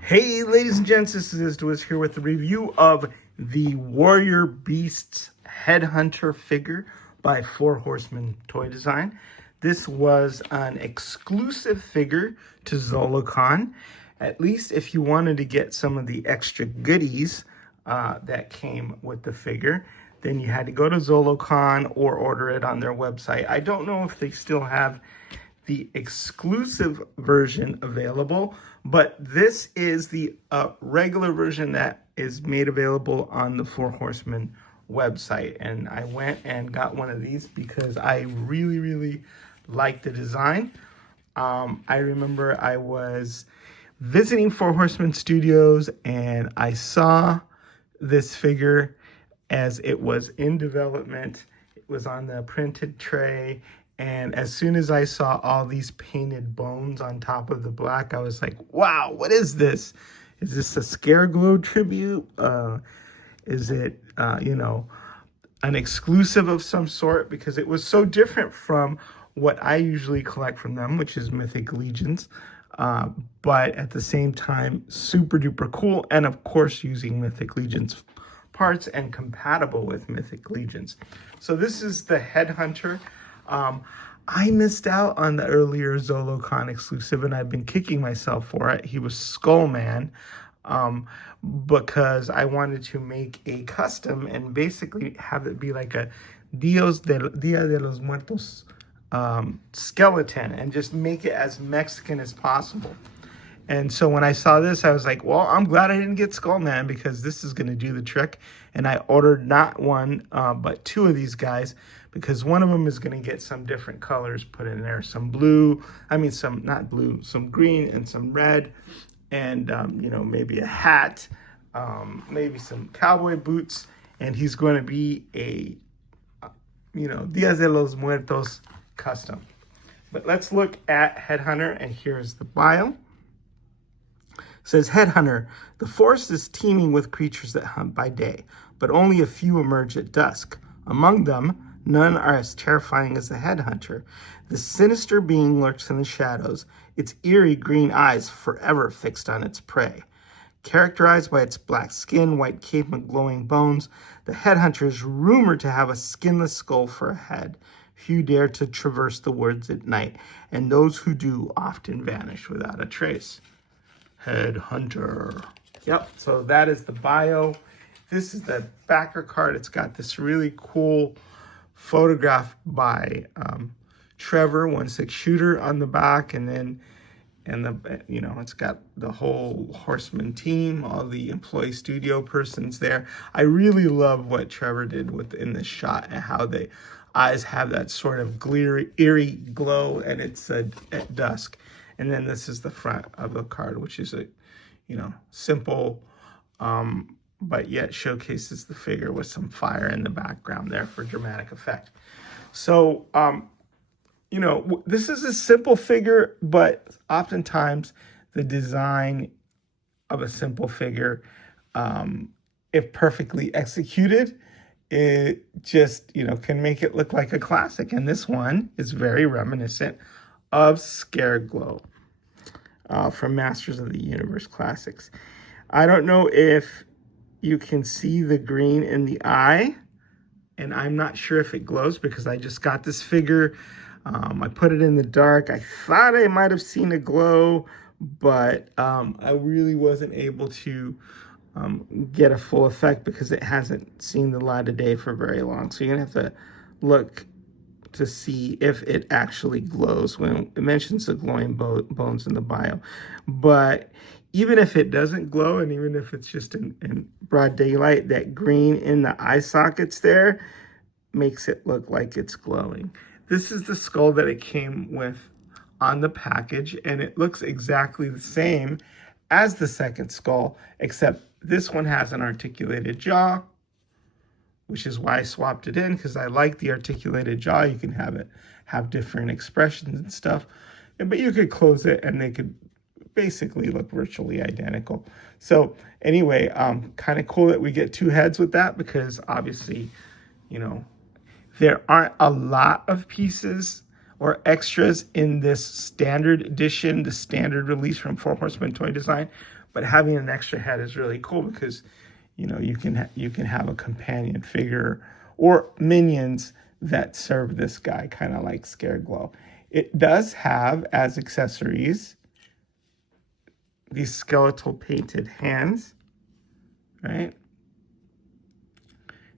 Hey, ladies and gents, this is Dwiz here with the review of the Warrior Beasts Headhunter figure by Four Horsemen Toy Design. This was an exclusive figure to Zolocon. At least if you wanted to get some of the extra goodies that came with the figure, then you had to go to Zolocon or order it on their website. I don't know if they still have the exclusive version available, but this is the regular version that is made available on the Four Horsemen website. And I went and got one of these because I really like the design. I remember I was visiting Four Horsemen Studios and I saw this figure as it was in development. It was on the printed tray. And as soon as I saw all these painted bones on top of the black, I was like, wow, what is this? Is this a Scareglow tribute? Is it, an exclusive of some sort? Because it was so different from what I usually collect from them, which is Mythic Legions. But at the same time, super duper cool. And of course, using Mythic Legions parts and compatible with Mythic Legions. So this is the Headhunter. I missed out on the earlier Zolocon exclusive, and I've been kicking myself for it. He was Skullman, because I wanted to make a custom and basically have it be like a Dia de los Muertos skeleton and just make it as Mexican as possible. And so when I saw this, I was like, well, I'm glad I didn't get Skullman because this is going to do the trick. And I ordered not one, but two of these guys because one of them is going to get some different colors put in there. Some blue, not blue, some green and some red. And, maybe a hat, maybe some cowboy boots. And he's going to be a, Dia de los Muertos custom. But let's look at Headhunter, and here's the bio. Says Headhunter, the forest is teeming with creatures that hunt by day, but only a few emerge at dusk. Among them, none are as terrifying as the Headhunter. The sinister being lurks in the shadows, its eerie green eyes forever fixed on its prey. Characterized by its black skin, white cape, and glowing bones, the Headhunter is rumored to have a skinless skull for a head. Few dare to traverse the woods at night, and those who do often vanish without a trace. Headhunter. Yep, so that is the bio. This is the backer card. It's got this really cool photograph by Trevor, 1/6 shooter on the back, and it's got the whole Horseman team, all the employee studio persons there. I really love what Trevor did in this shot and how the eyes have that sort of eerie glow, and it's at dusk. And then this is the front of the card, which is a, simple, but yet showcases the figure with some fire in the background there for dramatic effect. So, this is a simple figure, but oftentimes the design of a simple figure, if perfectly executed, it just, can make it look like a classic. And this one is very reminiscent of Scareglow from Masters of the Universe Classics. I don't know if you can see the green in the eye, and I'm not sure if it glows because I just got this figure. I put it in the dark. I thought I might have seen a glow, but I really wasn't able to get a full effect because it hasn't seen the light of day for very long. So you're going to have to look to see if it actually glows when it mentions the glowing bones in the bio. But even if it doesn't glow, and even if it's just in broad daylight, that green in the eye sockets there makes it look like it's glowing. This is the skull that it came with on the package, and it looks exactly the same as the second skull, except this one has an articulated jaw, which is why I swapped it in, because I like the articulated jaw. You can have different expressions and stuff, but you could close it and they could basically look virtually identical. So anyway, kind of cool that we get two heads with that, because obviously, there aren't a lot of pieces or extras in this standard edition, the standard release from Four Horsemen Toy Design. But having an extra head is really cool because, you know, you can have a companion figure or minions that serve this guy, kind of like Scareglow. It does have as accessories these skeletal painted hands, right?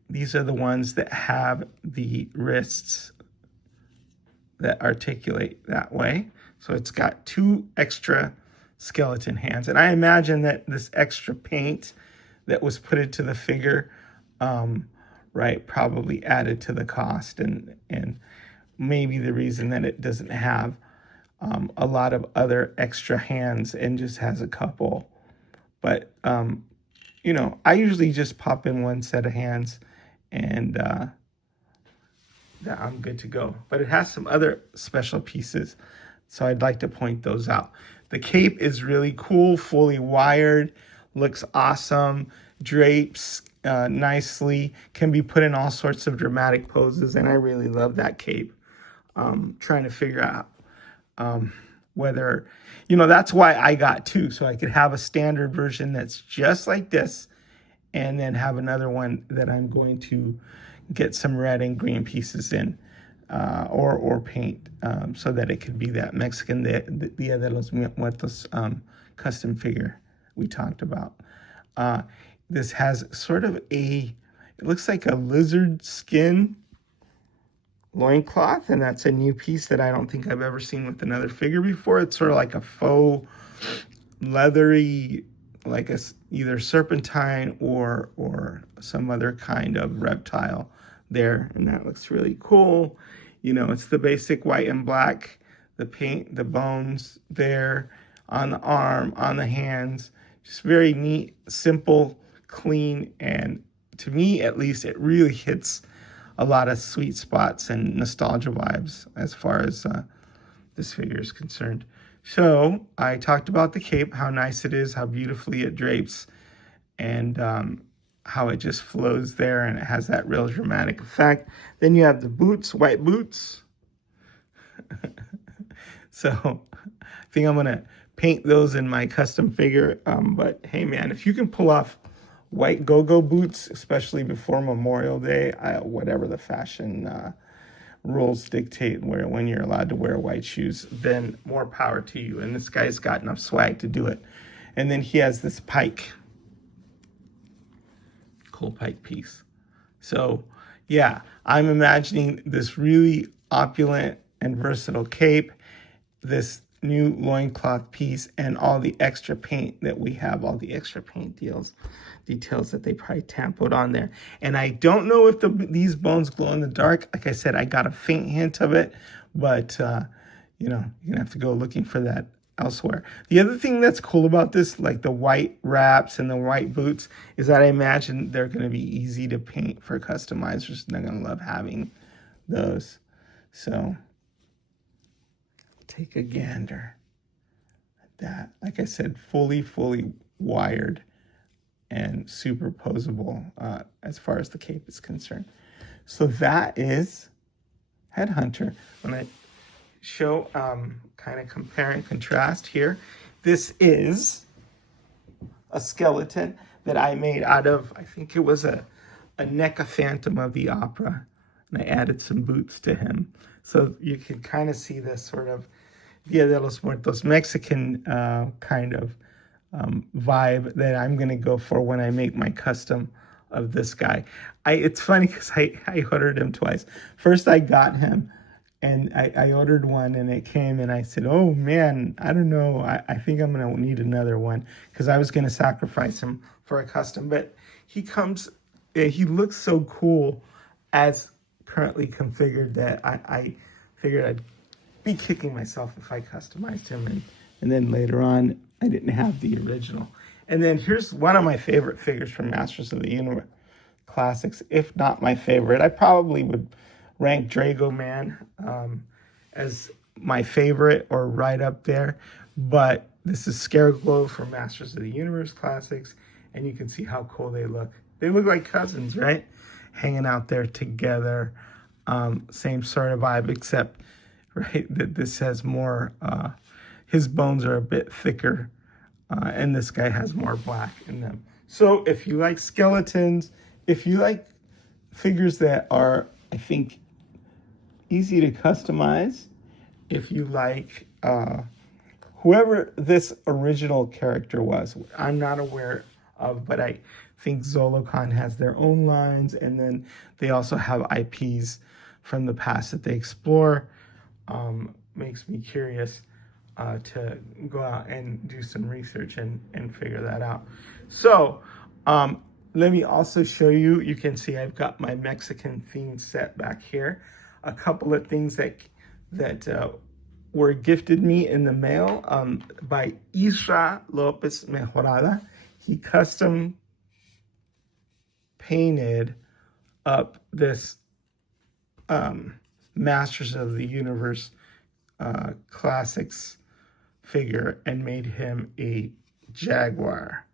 These are the ones that have the wrists that articulate that way. So it's got 2 extra skeleton hands. And I imagine that this extra paint that was put into the figure, right, probably added to the cost, and maybe the reason that it doesn't have a lot of other extra hands and just has a couple. But, you know, I usually just pop in 1 set of hands and that I'm good to go. But it has some other special pieces, so I'd like to point those out. The cape is really cool, fully wired, looks awesome, drapes nicely, can be put in all sorts of dramatic poses, and I really love that cape. Trying to figure out whether, you know, that's why I got 2, so I could have a standard version that's just like this, and then have another one that I'm going to get some red and green pieces in, or paint, so that it could be that Mexican Dia de los Muertos custom figure we talked about. This has sort of it looks like a lizard skin loincloth, and that's a new piece that I don't think I've ever seen with another figure before. It's sort of like a faux leathery, like either serpentine or some other kind of reptile there, and that looks really cool. You know, it's the basic white and black, the paint, the bones there on the arm, on the hands, just very neat, simple, clean, and to me at least it really hits a lot of sweet spots and nostalgia vibes as far as this figure is concerned. So I talked about the cape, how nice it is, how beautifully it drapes, and how it just flows there, and it has that real dramatic effect. Then you have the boots, white boots. So I think I'm gonna paint those in my custom figure. But hey man, if you can pull off white go-go boots, especially before Memorial Day, whatever the fashion rules dictate when you're allowed to wear white shoes, then more power to you. And this guy's got enough swag to do it. And then he has this pike. Cool pike piece. So yeah, I'm imagining this really opulent and versatile cape, this new loincloth piece, and all the extra paint that we have, all the extra paint details that they probably tampoed on there. And I don't know if these bones glow in the dark. Like I said, I got a faint hint of it, but you know, you're gonna have to go looking for that elsewhere. The other thing that's cool about this, like the white wraps and the white boots, is that I imagine they're gonna be easy to paint for customizers, and they're gonna love having those. So take a gander at that. Like I said, fully wired and superposable as far as the cape is concerned. So that is Headhunter. I'm going to show, kind of compare and contrast here. This is a skeleton that I made out of, I think it was a NECA Phantom of the Opera, and I added some boots to him. So you can kind of see this sort of Dia de los Muertos Mexican kind of vibe that I'm going to go for when I make my custom of this guy. It's funny because I ordered him twice. First I got him, and I ordered one, and it came, and I said, oh man, I don't know, I think I'm going to need another one, because I was going to sacrifice him for a custom. But he comes, he looks so cool as currently configured that I figured I'd be kicking myself if I customized him, and then later on I didn't have the original. And then here's one of my favorite figures from Masters of the Universe Classics, if not my favorite. I probably would rank Drago Man as my favorite, or right up there. But this is Scareglow from Masters of the Universe Classics, and you can see how cool they look. They look like cousins, right? Hanging out there together. Same sort of vibe, except right? That this has more, his bones are a bit thicker, and this guy has more black in them. So if you like skeletons, if you like figures that are, I think, easy to customize, if you like whoever this original character was, I'm not aware of, but I think Zolocon has their own lines, and then they also have IPs from the past that they explore. Makes me curious to go out and do some research and figure that out. So let me also show you, you can see I've got my Mexican themed set back here. A couple of things that were gifted me in the mail by Isra Lopez Mejorada. He custom painted up this Masters of the Universe Classics figure and made him a jaguar.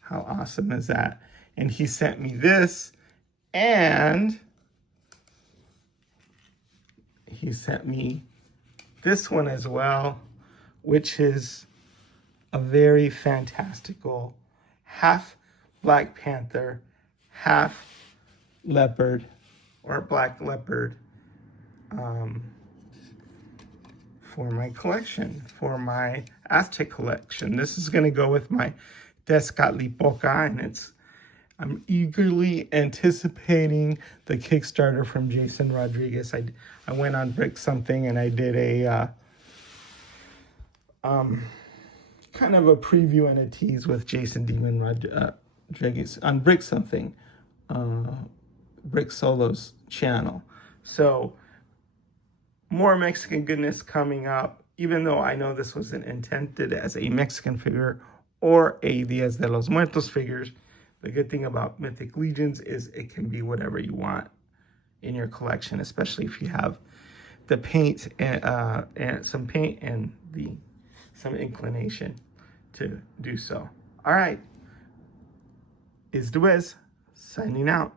How awesome is that? And he sent me this, and he sent me this one as well, which is a very fantastical half Black Panther, half leopard or black leopard for my collection, for my Aztec collection. This is going to go with my Tezcatlipoca, and I'm eagerly anticipating the Kickstarter from Jason Rodriguez. I went on Brick Something and I did a kind of a preview and a tease with Jason Demon Rodriguez on Brick Something, Brick Solo's channel. So more Mexican goodness coming up, even though I know this wasn't intended as a Mexican figure or a Días de los Muertos figures. The good thing about Mythic Legions is it can be whatever you want in your collection, especially if you have the paint and some paint and some inclination to do so. All right, is the Wiz signing out.